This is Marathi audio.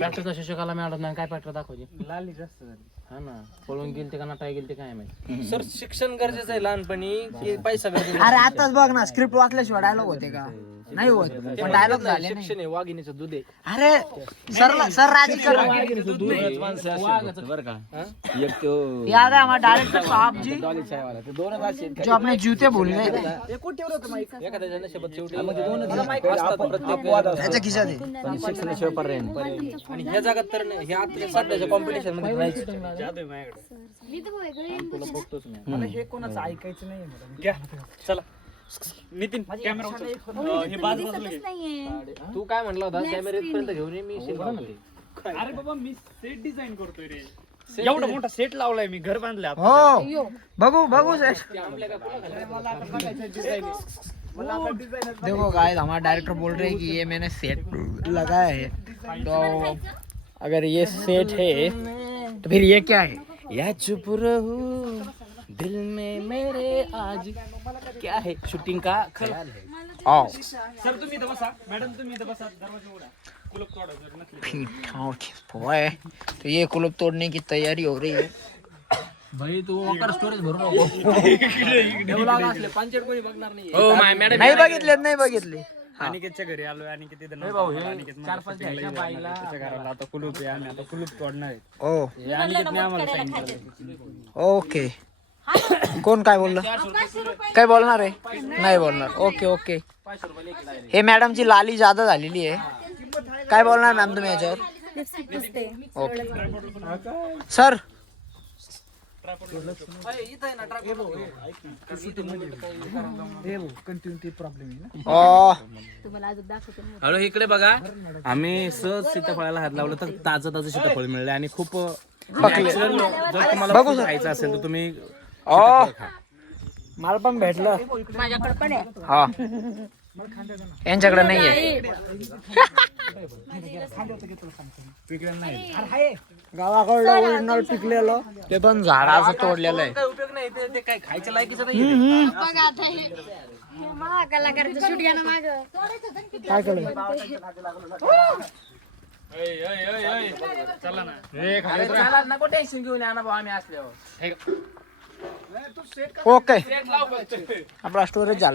डॉक्टरचा शशकाला मिळालं नाही काय पॅक्टर दाखवायची लाली जास्त झाली. हा ना पळून गेल ते का नाटाय गेल ते काय माहिती. सर शिक्षण गरजेचं आहे लहानपणी की पैसा गरजेचा अरे आताच बघ ना स्क्रिप्ट वाचल्याशिवाय डायलॉग होते का नाही होत पण डायलॉग झाले नाही. शिक्षण आहे वाघिणीचं दूध आहे. अरे सर राजी कर वाघिणीचं दूध आहे. बरं का एक तो याद है हमारा डायरेक्टर साहब जी डॉली चायवाला ते दोनच असे जो अपने जूते भूल गए थे एखाद्या नशिबात शेवटी त्याच्या खिशात आहे. शिक्षणाशिवाय पर्याय नाही. आणि ह्या जगात तर नाही. ह्या आता सध्याच्या कॉम्पिटिशन मध्ये नाहीच. तुला बघतोच नाही. मला हे कोणाचं ऐकायचं नाही घ्या चला नितीन कॅमेरा हे बाजू बाजूला घे. तू काय म्हणला होता कॅमेरे पर्यंत घेऊन ये मी शिकवतो ना ते. अरे बाबा मी सेट डिझाईन करतोय रे एवढा मोठा सेट लावलाय मी घर बांधले आता. हो बघू सेट देखो गाइस हमारा डायरेक्टर बोल रहे हैं कि ये मैंने सेट लगाया है तो अगर ये सेट है तो फिर ये क्या है. या चुप रहूं दिल में मेरे आज क्या है शूटिंग का ख्याल है. आओ सर तुम्ही इथं बसा मॅडम तुम्ही इथं बसा दरवाजा उघडा कुलप तोडा जर नसले. तो ये कुलूप तोड़ने की तैयारी हो रही है. भाई तू वॉकर स्टोरेज भरू नको. असले पंचायत कोणी बघणार नाही. हो माय मॅडम नाही बघितले अनिकेतच्या घरी आलोय अनिकेत इथं अनिकेत चार पाच घ्यायच्या बाईला त्याच्या घराला आता कुलूप आहे आणि आता कुलूप तोडणार आहे. ओ हे अनिकेतने आम्हाला सांगितलं. ओके कोण काय बोललं काय बोलणार आहे नाही बोलणार. ओके ओके हे मॅडमची लाली ज्यादा झालेली आहे. काय बोलणार मॅम तुम्ही याच्यावर. ओके सर हॅलो इकडे बघा आम्ही सहज सीताफळाला हात लावलं तर ताजं सीताफळ मिळलं आणि खूप natural. जर तुम्हाला fruit खायचं असेल तर तुम्ही मला पण भेटलं हा यांच्याकडे नाहीये. गावाकडलं ओरिजिनल पिकलेलं ते पण झाडाचं तोडलेलं आहे. काय उपयोग नाही ते काय खायच्या लायकीचं नाही. काय कळलं चला ना चला नको टेन्शन घेऊन या ना भाऊ आम्ही असल्यावर. ओके आपला स्टोरेज झाला.